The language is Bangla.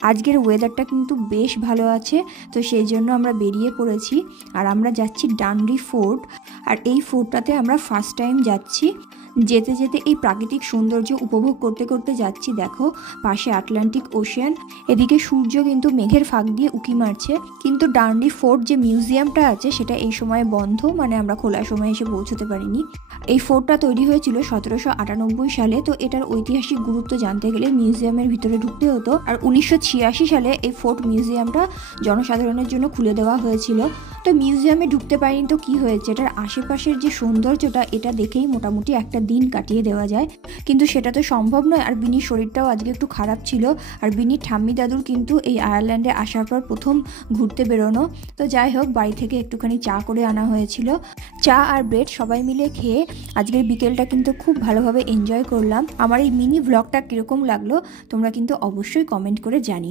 আজকের ওয়েদারটা কিন্তু বেশ ভালো আছে, তো সেই জন্য আমরা বেরিয়ে পড়েছি। আর আমরা যাচ্ছি ডান্ডি ফোর্ট। আর এই ফোর্টটাতে আমরা ফার্স্ট টাইম যাচ্ছি। যেতে যেতে এই প্রাকৃতিক সৌন্দর্য উপভোগ করতে করতে যাচ্ছি। দেখো পাশে আটলান্টিক ওশিয়ান, এদিকে সূর্য কিন্তু মেঘের ফাঁক দিয়ে উঁকি মারছে। কিন্তু ডান্ডি ফোর্ট যে মিউজিয়ামটা আছে সেটা এই সময় বন্ধ, মানে আমরা খোলার সময় এসে পৌঁছতে পারিনি। এই ফোর্টটা তৈরি হয়েছিল 1798 সালে। তো এটার ঐতিহাসিক গুরুত্ব জানতে গেলে মিউজিয়ামের ভিতরে ঢুকতে হতো। আর 1986 সালে এই ফোর্ট মিউজিয়ামটা জনসাধারণের জন্য খুলে দেওয়া হয়েছিল। তো মিউজিয়ামে ঢুকতে পারিনি তো কি হয়েছে, এটার আশেপাশের যে সৌন্দর্যটা এটা দেখেই মোটামুটি একটা দিন কাটিয়ে দেওয়া যায়, কিন্তু সেটা তো সম্ভব নয়। আর বিনির শরীরটাও আজকে একটু খারাপ ছিল। আর বিনির ঠাম্মি দাদুর কিন্তু এই আয়ারল্যান্ডে আসার পর প্রথম ঘুরতে বেরোনো। তো যাই হোক, বাড়ি থেকে একটুখানি চা করে আনা হয়েছিল। চা আর ব্রেড সবাই মিলে খেয়ে আজকের বিকেলটা কিন্তু খুব ভালোভাবে এনজয় করলাম। আমার এই মিনি ভ্লগটা কীরকম লাগলো তোমরা কিন্তু অবশ্যই কমেন্ট করে জানিও।